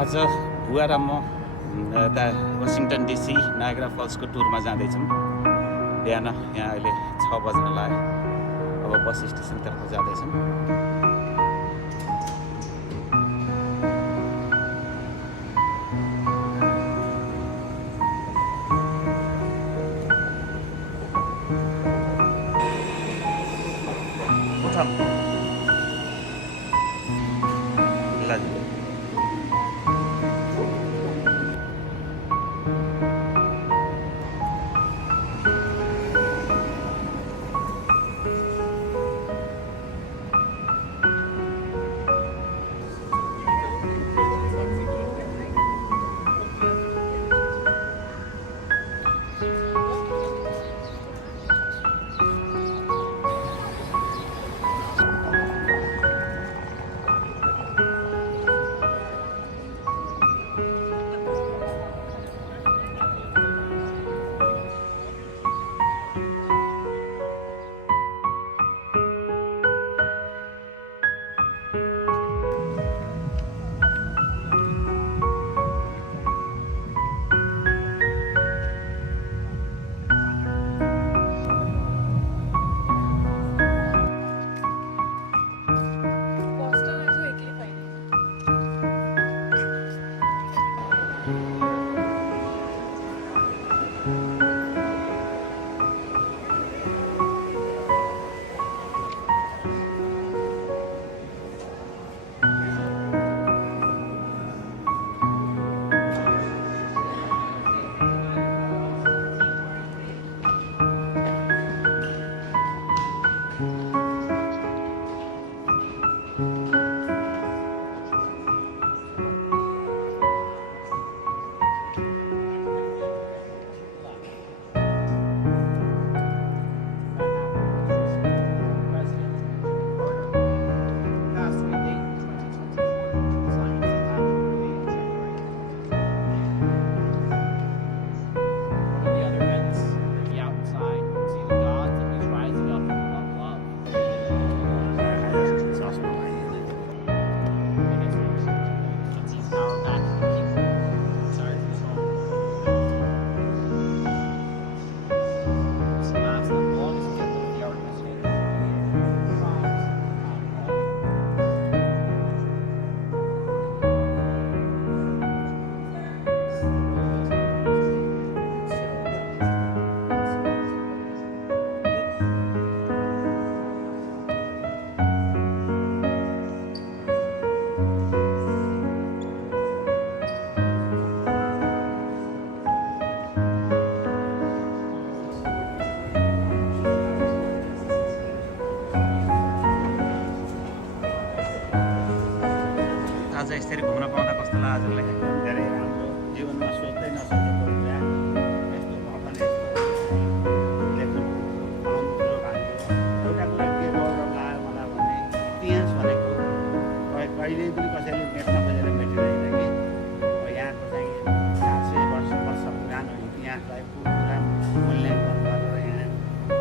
आज बुवा र म यता वासिङटन डिसी नायग्रा फल्सको टुरमा जाँदैछौँ। बिहान यहाँ अहिले 6 बज्न लाग्यो। अब बस स्टेसनतर्फ जाँदैछौँ। आज यसरी घुम्न पाउँदा कस्तो लाग्यो हजुरलाई? धेरै राम्रो। जीवनमा सोच्दै नसोचेको कुरा यस्तो घटना लेख्नु पाउनु कुरो भएको। एउटा कुरा के गौरव लाग्यो मलाई भने इतिहास भनेको कहिले पनि कसैले मेट्न खोजेर मेटिँदैन कि यहाँको चाहिँ 400 वर्ष पुरानो इतिहासलाई पुरा मूल्याङ्कन गरेर यहाँ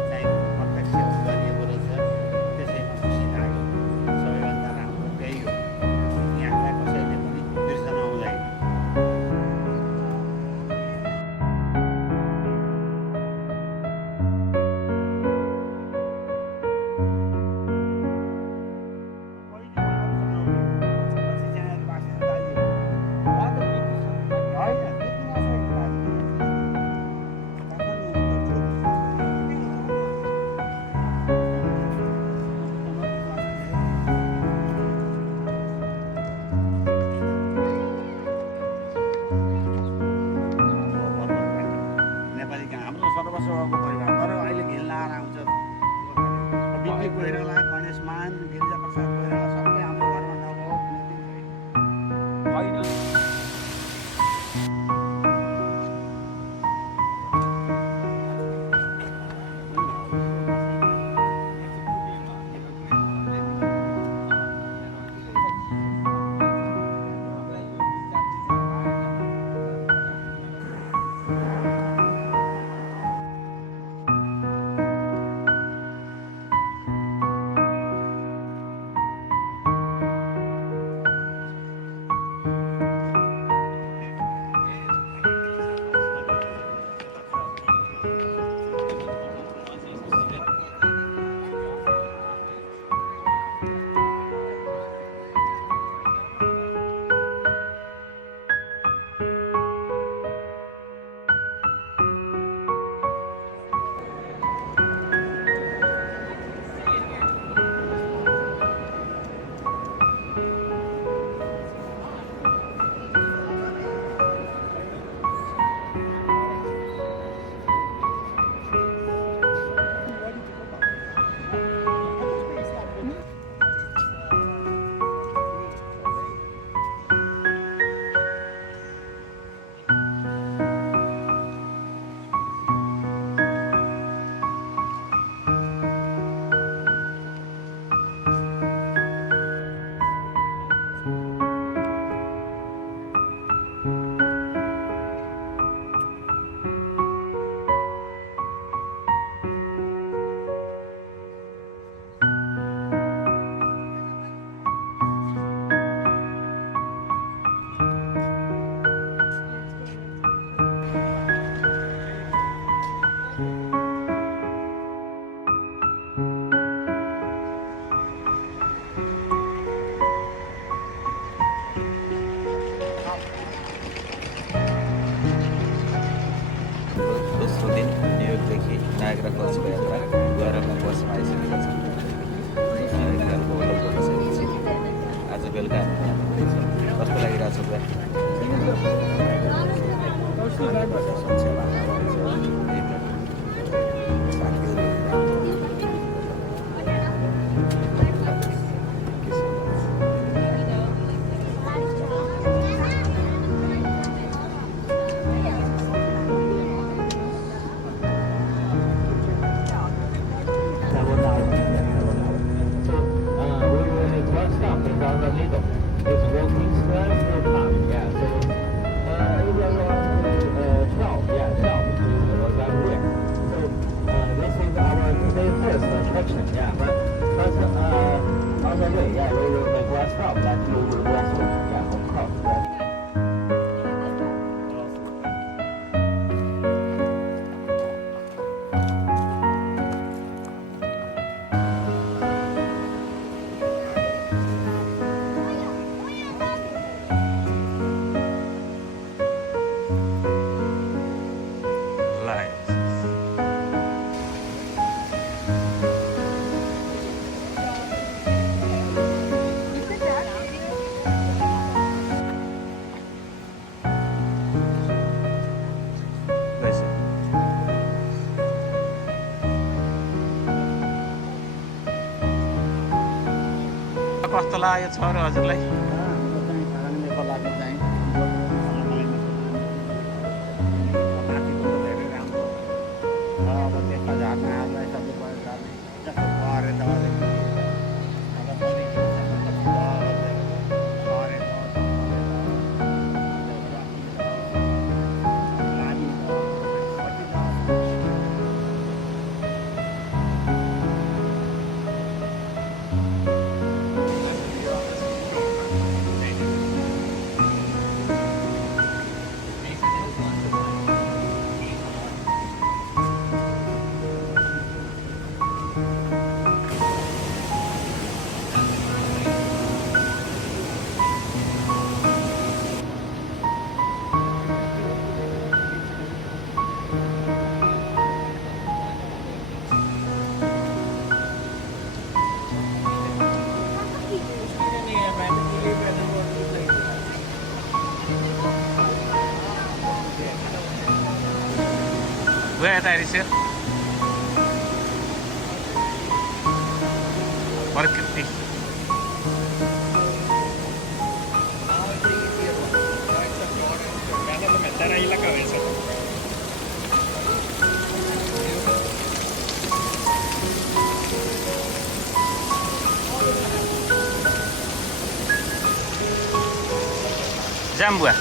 चाहिँ प्रत्यक्ष गरिएको रहेछ। त्यसैमा खुसी लाग्यो। सबैभन्दा राम्रो त्यही हो। सर्वस्वको परिवार तर अहिले घिन लाएर आउँछ। बिक्री कोइराला, गणेश मान, गिरिजा प्रसाद कोइराला सबै हाम्रो घरमा नभएको होइन। दोस्रो दिन न्युयोर्कदेखि नायग्रा फल्सको यात्रा द्वारामा बसमा आइसकेका छौँ। एकतालको होटल बसिसकेपछि आज बेलुका हामी यहाँ पुग्दैछौँ। कस्तो लागिरहेको छ बुवा? कस्तो लाग्यो छ र हजुरलाई? Buat yata herisir Marketing ahí la cabeza. Jambua.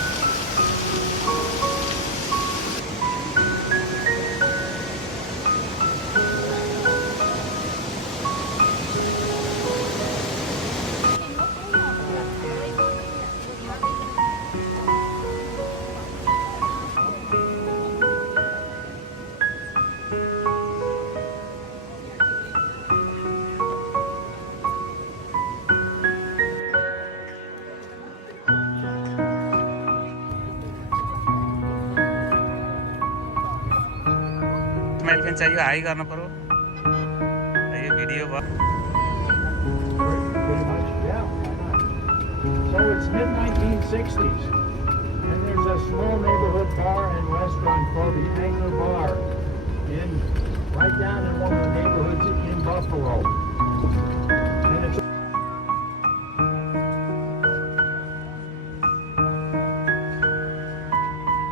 Smile पनि चाहियो हाई गर्न पर्यो यो भिडियो भयो So it's mid-1960s, and there's a small neighborhood bar and restaurant called the Angler Bar, right down in one of the neighborhoods in Buffalo. And it's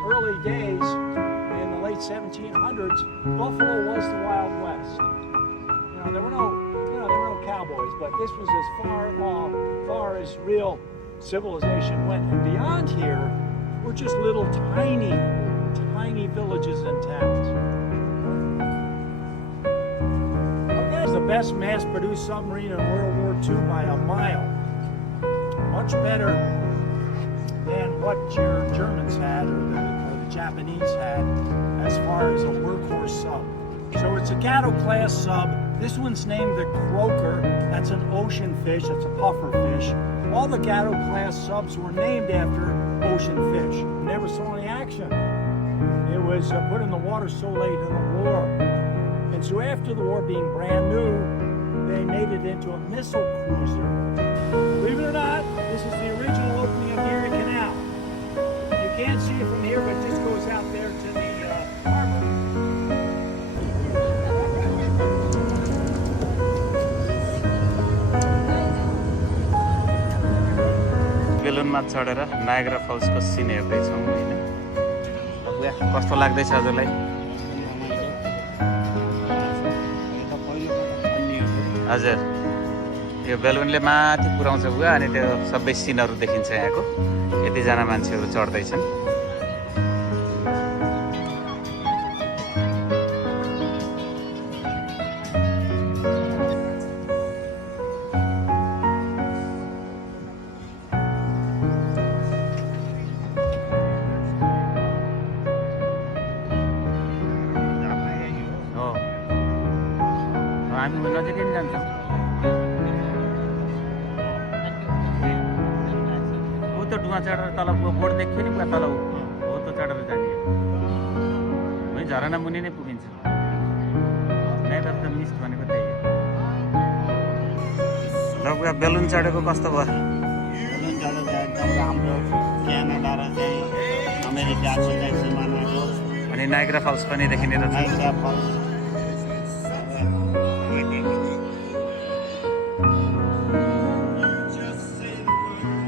early days in the late 1700s. Buffalo was the Wild West. There were no cowboys, but this was as far as real civilization went. And beyond here were just little tiny villages and towns. That was the best mass-produced submarine in World War II by a mile. Much better than what your Germans had or the Japanese had as far as a workhorse sub. Gatto class sub. This one's named the Croaker. That's an ocean fish. That's a puffer fish. All the Gatto class subs were named after ocean fish. Never saw any action. It was put in the water so late in the war. And so after the war, being brand new, they made it into a missile cruiser. Believe it or not, this is the original opening of Erie Canal. You can't see it from here, but it just goes out there to the harbor. बेलुनमा चढेर Niagara फल्सको scene हेर्दैछौँ होइन कस्तो लाग्दैछ हजुरलाई हजुर यो बेलुनले माथि पुर्याउँछ बुवा अनि त्यो सबै सिनहरू देखिन्छ यहाँको यतिजना मान्छेहरू चढ्दैछन् हामी नजिकै नि जान्छौँ ऊ त्यो डुवा चढेर तल बोर्ड देखियो नि तल हो त्यो चढेर जाने है झरना मुनि नै पुगिन्छ नाइट अफ द मिस्ट भनेको त्यही हो ल बेलुन चढेको कस्तो भयो बेलुन चढेको एकदम राम्रो क्यानाडा र चाहिँ अमेरिकाको चाहिँ सिमानाको अनि नायग्रा फल्स पनि देखिने रहेछ नायग्रा फल्स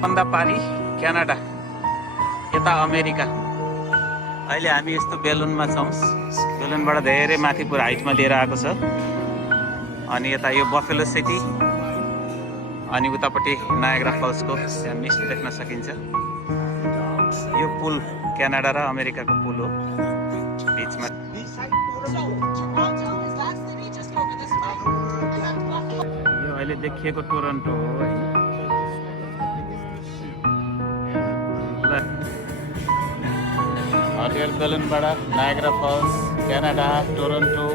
भन्दा पारी क्यानाडा यता अमेरिका अहिले हामी यस्तो बेलुनमा छौँ बेलुनबाट धेरै माथि पुरा हाइटमा लिएर आएको छ अनि यता यो बफेलो सिटी अनि उतापट्टि नायग्रा फल्सको त्यहाँ मिस्ट देख्न सकिन्छ यो पुल क्यानाडा र अमेरिकाको पुल हो बिचमा यो अहिले देखिएको टोरन्टो हो होइन हट एयर बेलुनबाट नायग्रा फल्स क्यानाडा टोरन्टो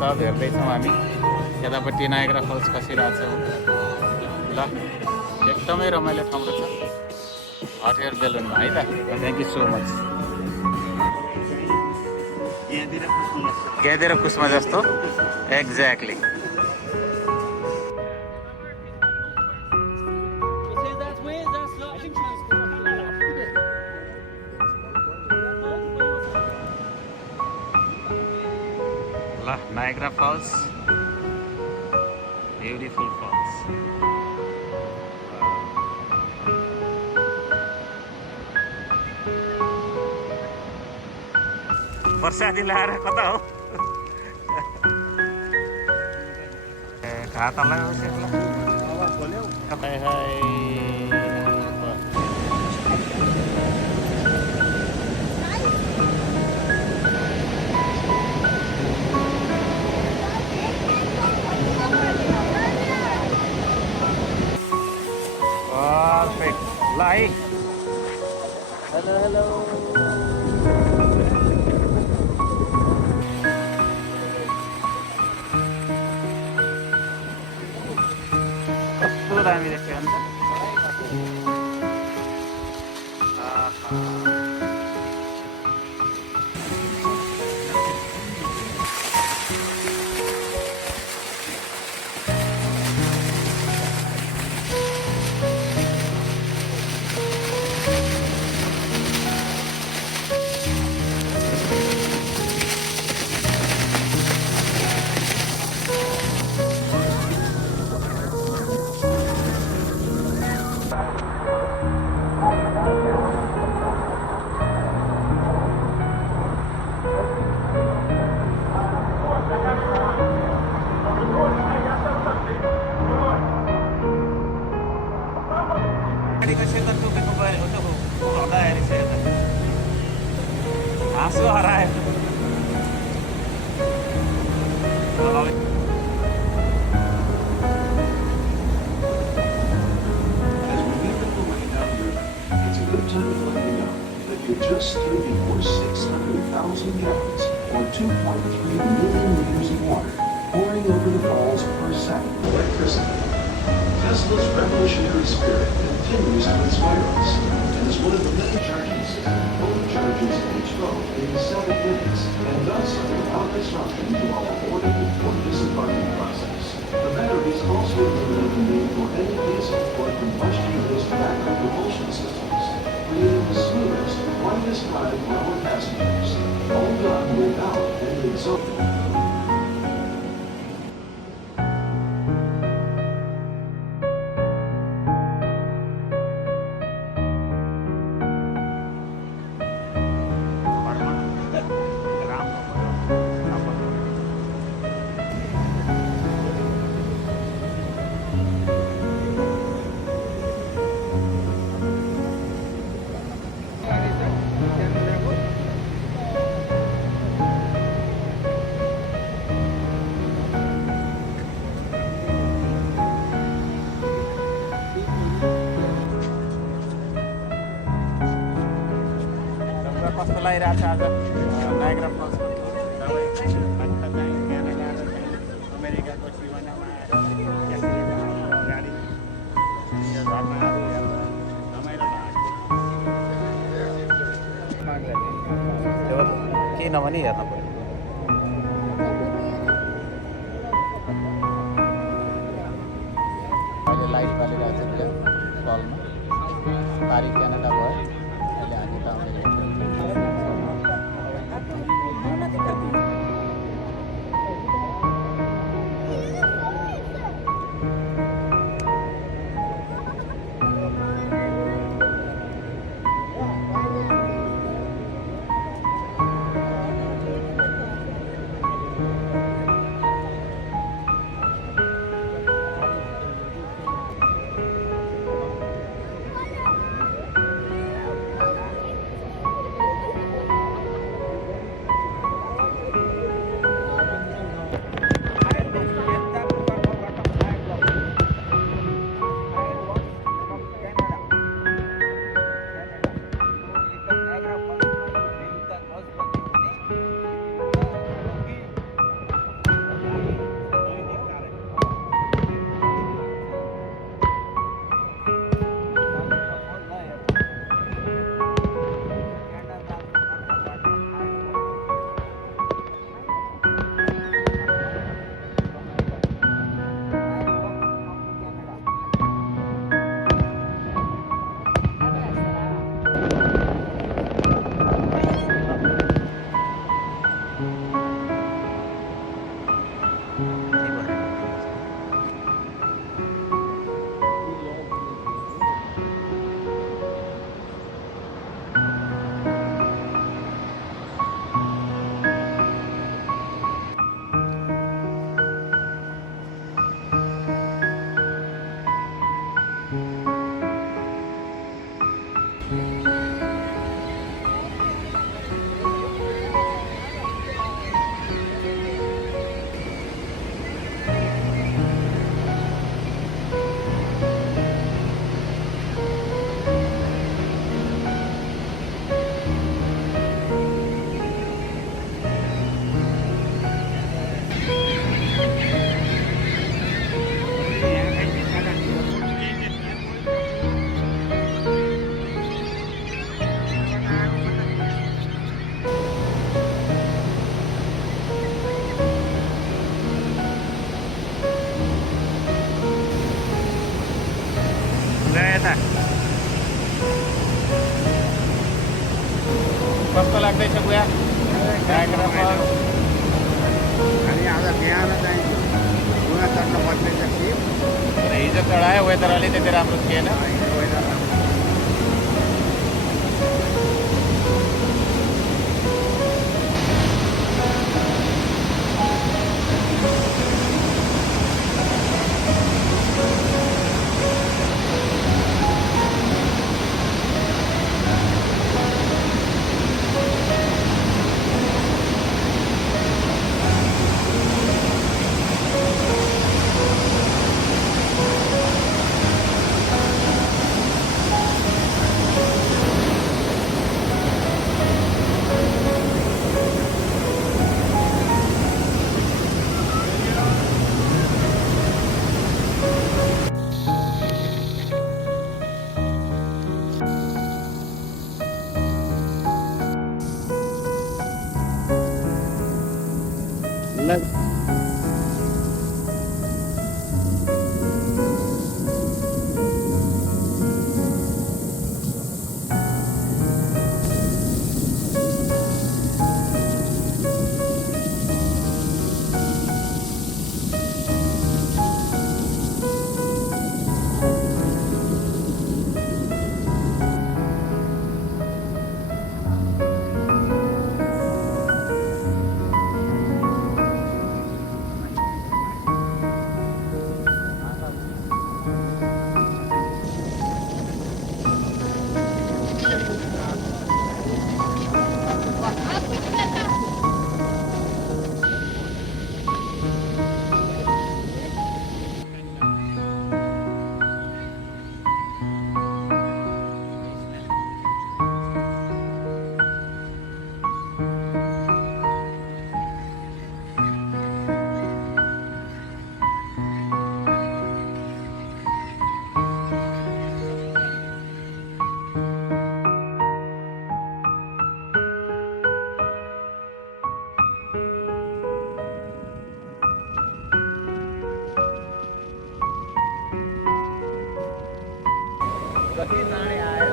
सब हेर्दैछौँ हामी यतापट्टि नायग्रा फल्स खसिरहेको छ ल एकदमै रमाइलो ठाउँ रहेछ हट एयर बेलुनमा है त thank you so much ग्यादेर Kusma जस्तो exactly Niagara Falls, beautiful falls. बर्साती लगाएर कता हो खाता लगायो perfect like hello कस्तो दामी देख्यो अन्त हाँसो हरायो You're just 3 or 600,000 gallons, or 2.3 million liters of Niagara Falls per second electricity. Tesla's revolutionary spirit continues to inspire us, and is one of the many charging systems fully charges each phone in 7 minutes, and does so without disruption to our boarding or disembarking process. The batteries also eliminate the need for any diesel or combustion-based backup propulsion systems, creating the smoothest, quietest ride for our passengers, all done without any exhaust. कस्तो लागिरहेको छ आज Niagara falls तपाईँ मान्छे चाहिँ Canada र चाहिँ अमेरिकाको सिमानामा आएर क्यासिनो अगाडि यो झरनाहरू हेर्दा रमाइलो लाग्छ। केही नभनी हेर्न पऱ्यो। अहिले लाइट बालिरहेको छ क्या कलमा पारी क्यानाडा भयो अहिले हामी त अमेरिका कस्तो लाग्दैछ बुवा नायग्रा फल्स? हामी आज बिहान चाहिँ घुमा चढ्न बस्दैछ कि हिजो चढायो वेदर अलि त्यति राम्रो थिएन। कति चाँडै आयो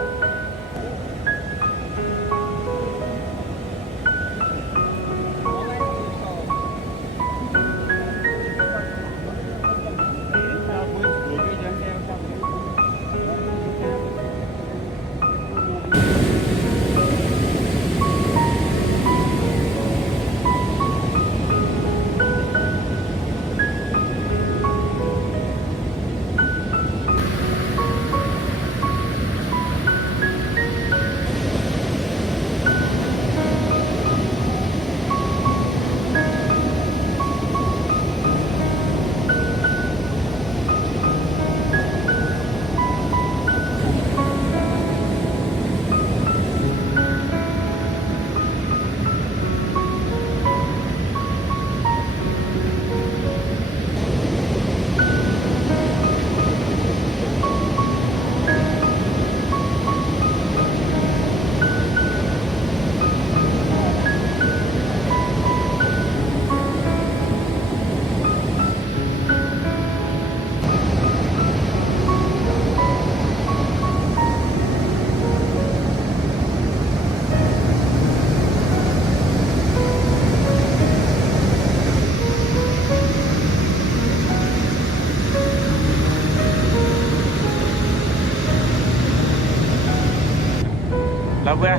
ल बुवा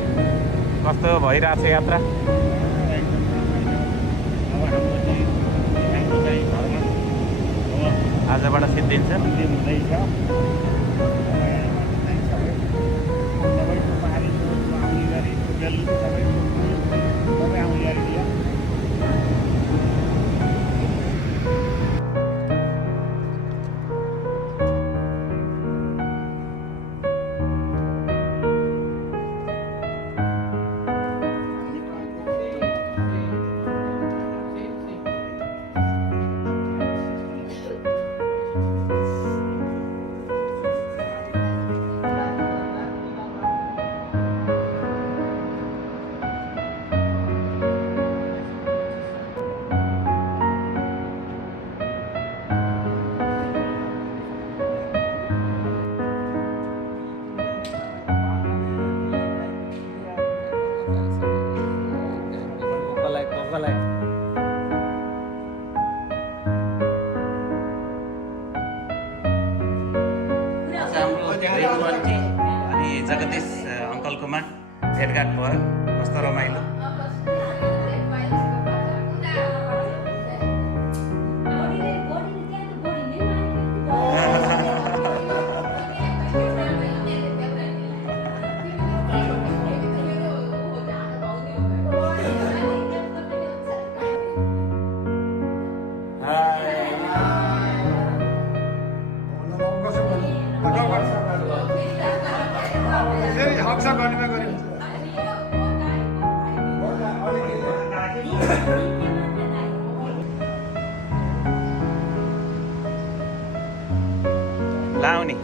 कस्तो भइरहेछ यात्रा? अब हाम्रो चाहिँ हाम्रो चाहिँ घरमा अब आजबाट सिद्धिन्छ। अन्तिम हुँदैछ तपाईँको पाहाडीको आउने गरी बेलुकी तपाईँ आउने गरी आज हाम्रो रेणु आन्टी अनि जगदीश अङ्कलकोमा भेटघाट भयो। कस्तो रमाइलो। लाउने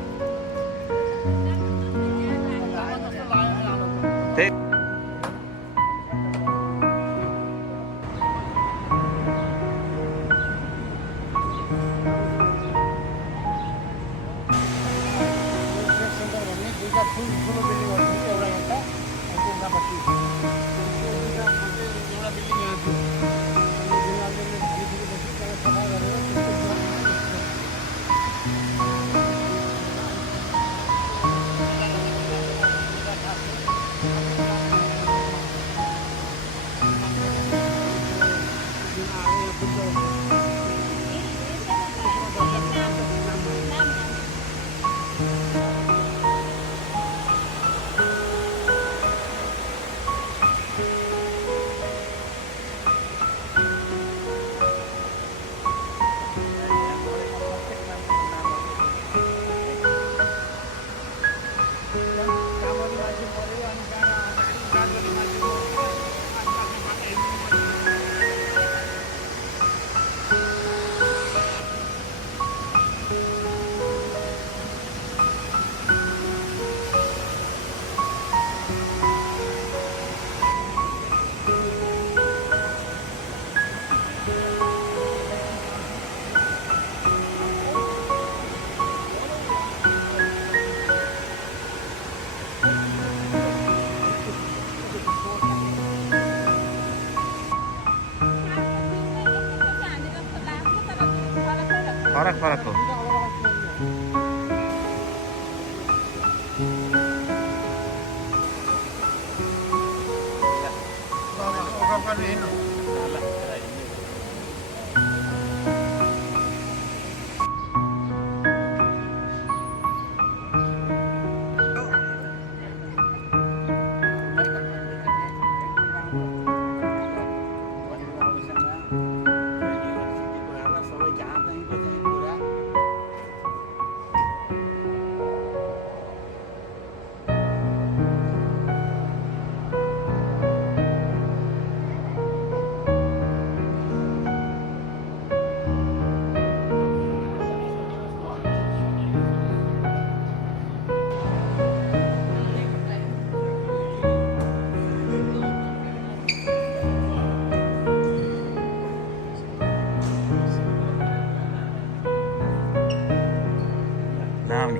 फरक फरक हो नाम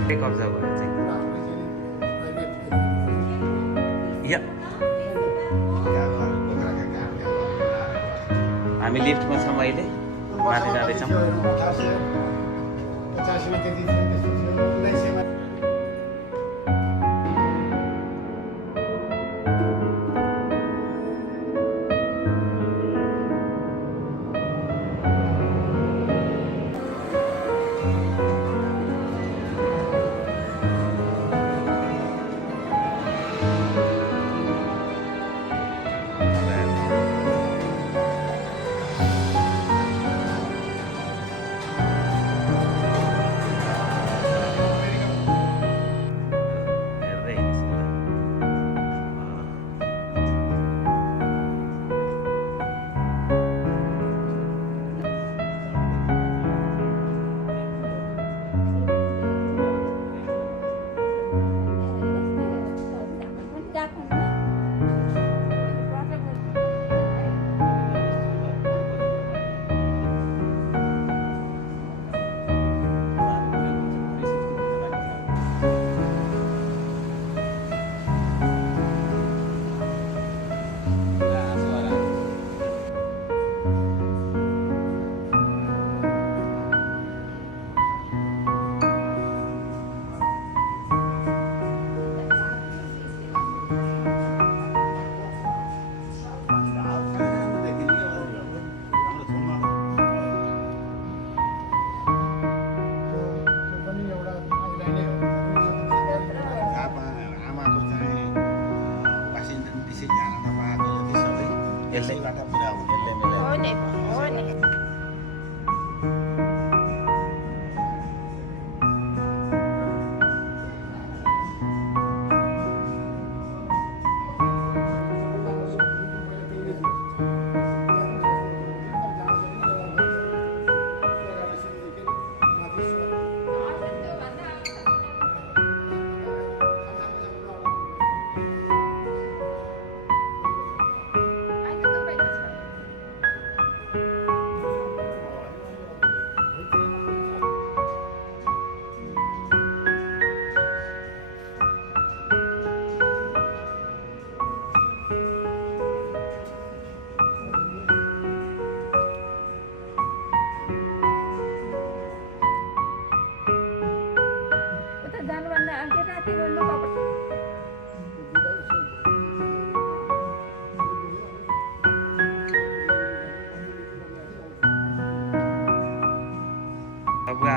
नहीं कब्जा भयो चाहिँ या हामी लिफ्टमा छौँ अहिले माथि जाँदैछौँ हेर्दै हिँड्छु ल। यसैबाट पुरा हुनेले मिलाइ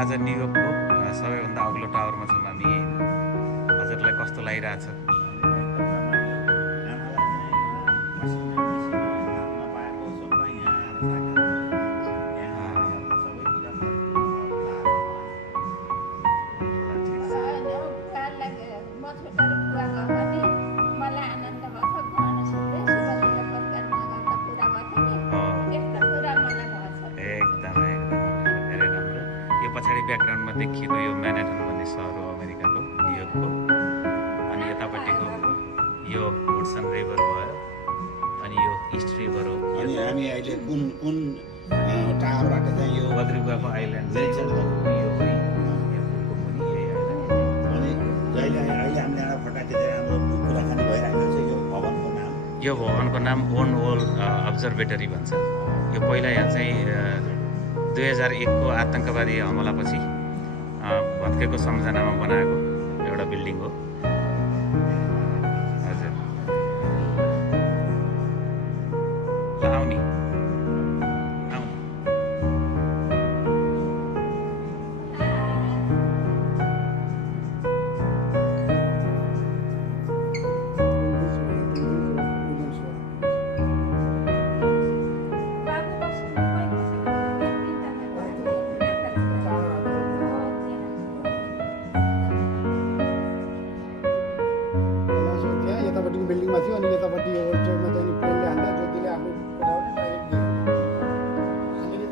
आज न्युयोर्कको सबैभन्दा अग्लो टावरमा छौँ हामी होइन हजुरलाई कस्तो लागिरहेछ ब्याकग्राउन्डमा देखिएको यो म्यानहट्टन भन्ने सहर हो अमेरिकाको न्युयोर्कको अनि यतापट्टिको यो हुडसन रिभर भयो अनि यो इस्ट रिभर हो अनि हामी अहिले कुन कुन टावरबाट चाहिँ यो बद्रीबाबा आइल्यान्ड चाहिँ यो है यहाँको पनि यही आइल्यान्ड अनि जहिले अहिले हामीले एउटा फटाके हाम्रो कुराकानी भइरहेको छ यो भवनको नाम यो भवनको नाम ओन वोल अब्जर्भेटरी भन्छ यो पहिला यहाँ चाहिँ 2001को आतङ्कवादी हमलापछि भत्केको सम्झनामा बनाएको एउटा बिल्डिङ हो हजुर ल आउने यतापट्टिको बिल्डिङमा थियो अनि यतापट्टि यो चौरमा चाहिँ प्लेनले हान्दा ज्योतिले आफ्नो कोठाबाट डाइरेक्ट जानुभयो के हजुर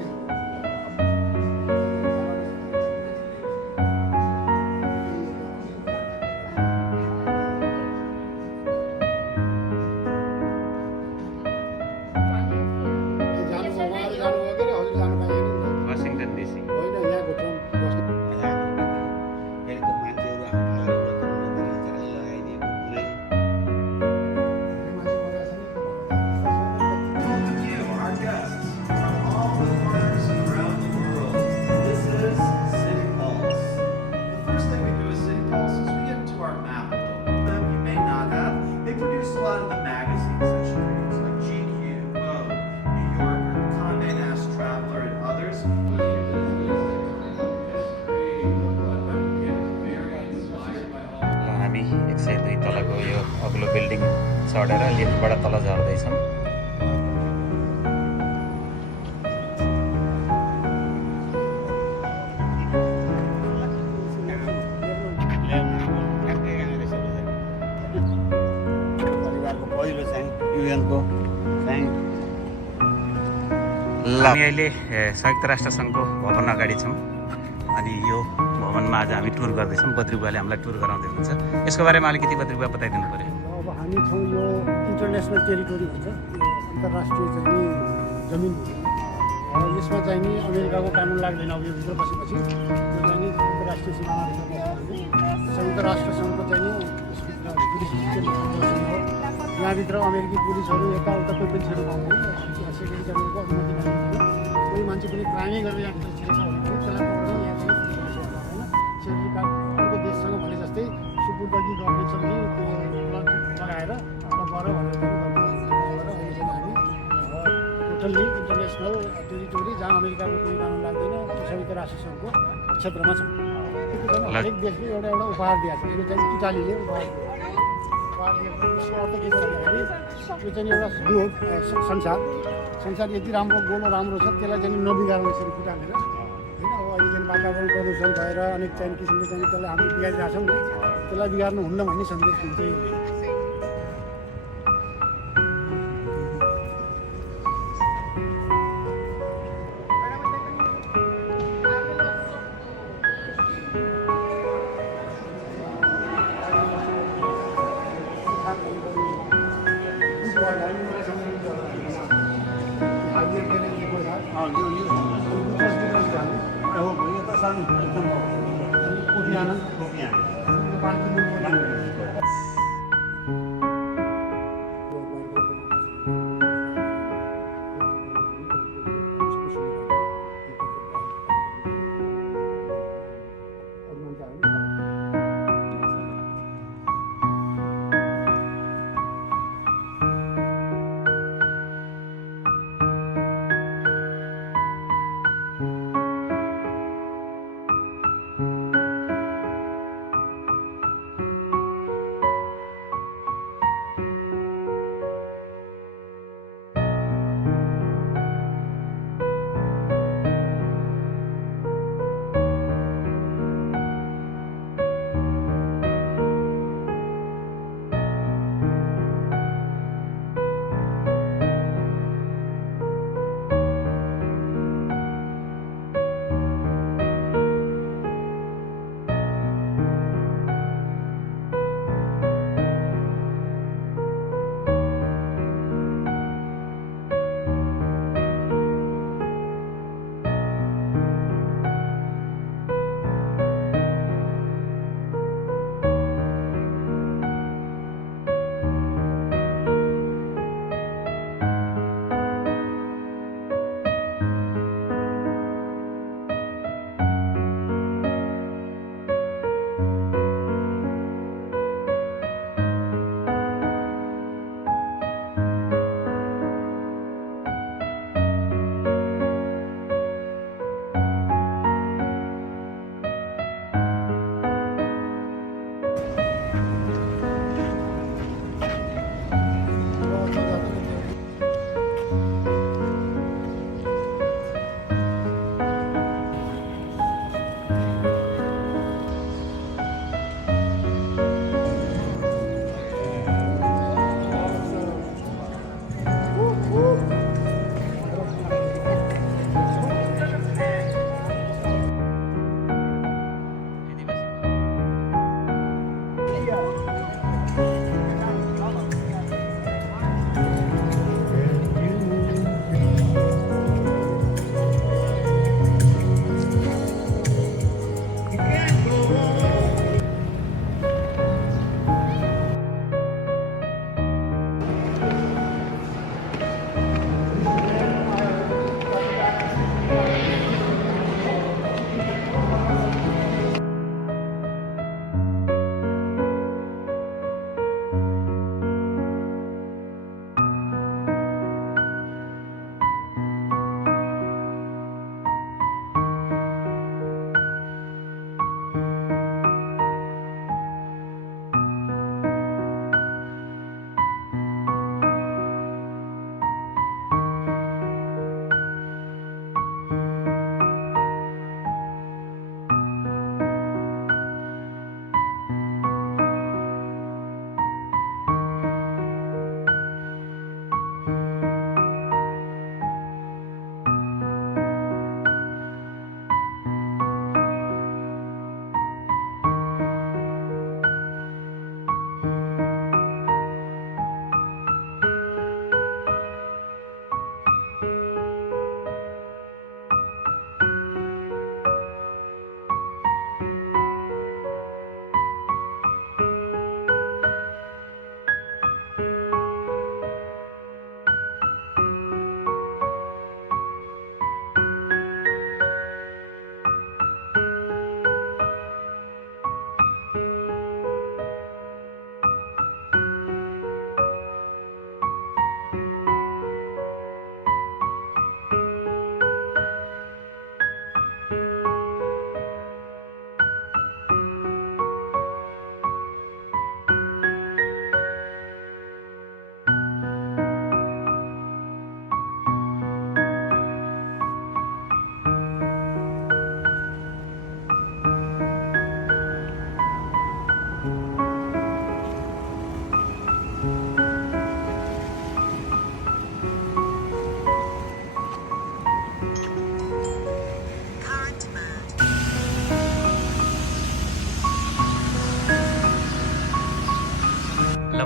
जानु पाएन वासिङटन डिसी होइन यहाँको ठाउँ बस्नु फेरि त्यो मान्छेहरू आफ्नो लगाइदिएको पुरै Our guests from all the corners around the world. This is City Pulse. The first thing we do with City Pulse is we get into our map. Them you may not have. They produce a lot of the magazines that you read, like GQ, Vogue, New Yorker, Condé Nast Traveler, and others. ल हामी 102 तलको यो अग्लो building चढेर लिफ्टबाट तल झर्दैछौँ परिवारको पहिलो चाहिँ युएनको चाहिँ ल हामी अहिले संयुक्त राष्ट्र सङ्घको भवन अगाडि छौँ अनि यो भवनमा आज हामी टुर गर्दैछौँ बद्रीबुवाले हामीलाई टुर गराउँदै हुनुहुन्छ यसको बारेमा अलिकति बद्रीबुवा बताइदिनु पऱ्यो अब हामी छौँ यो इन्टरनेसनल टेरिटोरी भन्छ यो अन्तर्राष्ट्रिय चाहिँ नि जमिन हो यसमा चाहिँ नि अमेरिकाको कानुन लाग्दैन अब यो भित्र बसेपछि यो चाहिँ नि अन्तर्राष्ट्रिय सीमानाभित्र बस्नु संयुक्त राष्ट्र सङ्घको चाहिँ नि यसभित्र जुडिसियल सिस्टम हो यहाँभित्र अमेरिकी पुलिसहरू यताउता कोही पनि छिरेको हुँदैन सेक्युरिटी गार्डको अनुमति नदिँदैन कोही मान्छे पनि क्राइमै गरेर यहाँभित्र छिरेको हो भने त्यसलाई पक्रेर यहाँ चाहिँ होइन सेक्युरिटी गार्ड अर्को देशसँग भने जस्तै सुपुर्दगी गर्नेछौँ कि त्यो लगाएर गर भनेर पनि अहिले चाहिँ हामी टोटल्ली इन्टरनेसनल टेरिटोरी जहाँ अमेरिकाको कुनै कानुन लाग्दैन त्यो संयुक्त राष्ट्र सङ्घको क्षेत्रमा छ हरेक देशले एउटा एउटा उपहार दिएको छ यो चाहिँ इटालीले उपहार दिएको यसको अर्थ के छ भन्दाखेरि यो चाहिँ एउटा ग्लोब संसार यति राम्रो गोलो राम्रो छ त्यसलाई चाहिँ नबिगार्नु यसरी फुटालेर होइन अब अहिले चाहिँ वातावरण प्रदूषण भएर अनेक चाहिँ किसिमले चाहिँ त्यसलाई हामीले बिगारिरहेको छौँ नि त्यसलाई बिगार्नु हुन्न भन्ने सन्देश दिन्छ यो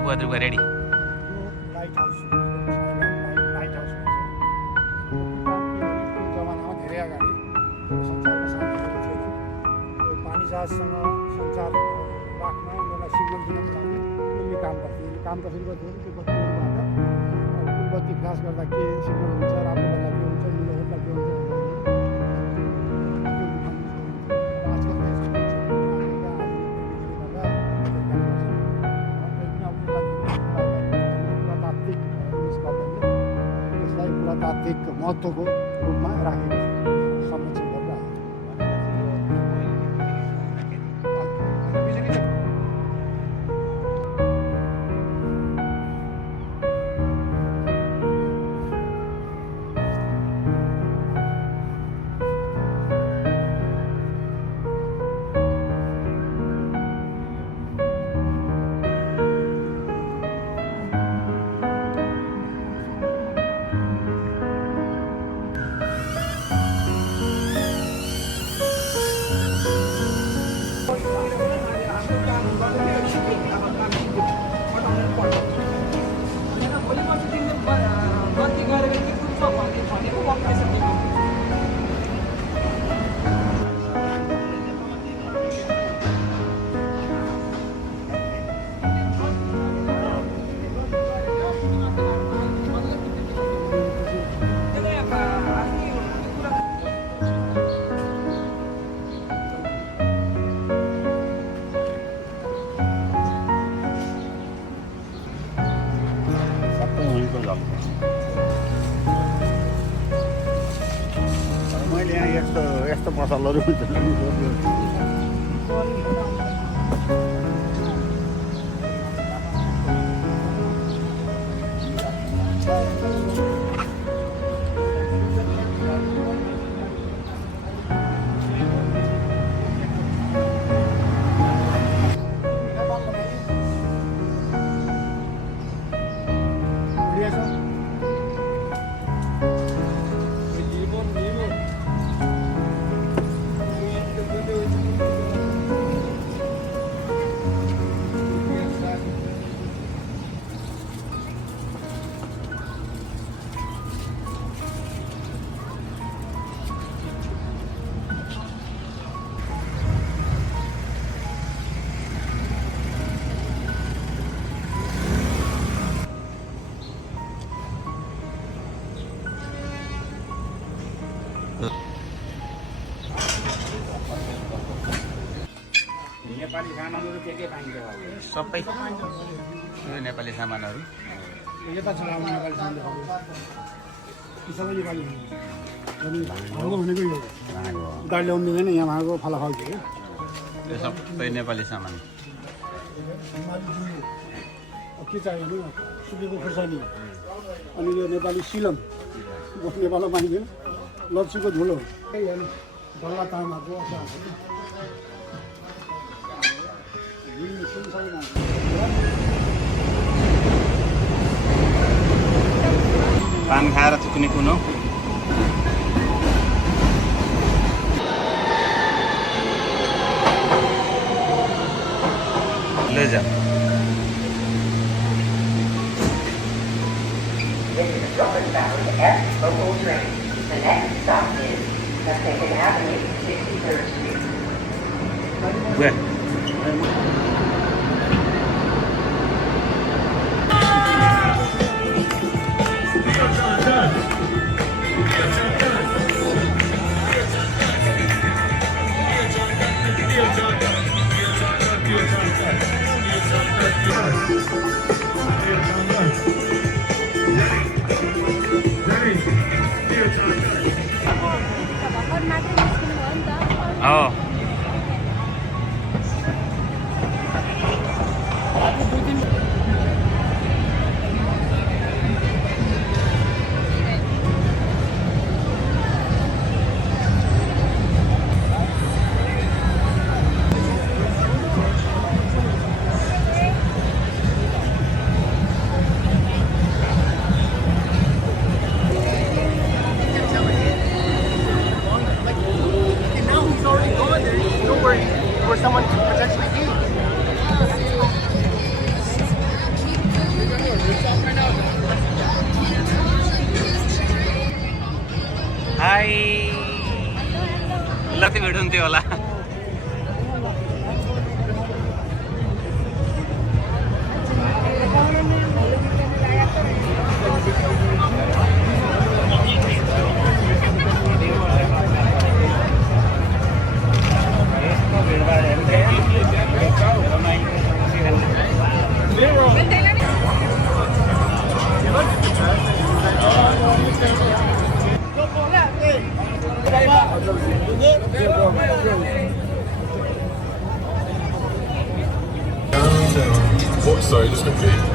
बहादुरको रेडी यो लाइट हाउस लाइट हाउस भन्छ जमानामा धेरै अगाडि सञ्चारको साधनहरू थिएन यो पानी जहाजसँग सञ्चार राख्न उनीहरूलाई सिग्नल दिनको लागि यसले काम गर्थ्यो यसले काम कसरी गर्थ्यो भने त्यो बत्तीहरूबाट कुन बत्ती फ्ल्यास गर्दा के सिग्नल हुन्छ रातो गर्दा के हुन्छ निलो गर्दा के हुन्छ पुरातात्विक महत्त्वको रूपमा राखेको संरक्षण गरेर मैले यहाँ यस्तो पसलहरू नेपाली सामानहरू के पाइन्छ सबै यो नेपाली सामानहरू यता छ नेपाली सामानहरू यी सबै नेपाली अनि भाँगो भनेको यो गाडी ल्याउनु दिँदैन यहाँ भाँगो फलाफल थियो यो सबै नेपाली सामान के चाहियो नि सुकेको खुर्सानी अनि यो नेपाली सिलम नेपालमा पाइँदैन लप्चीको धुलो डल्ला तामाको अचार पान खाएर चुक्ने कुन हो लैजा This is Brooklyn Valley F local train. The next stop is Mistaken Avenue, 63rd Street. Way Oh. Now he's already gone. High ल त्यो भेट हुन्थ्यो होला Oh, sorry, just okay.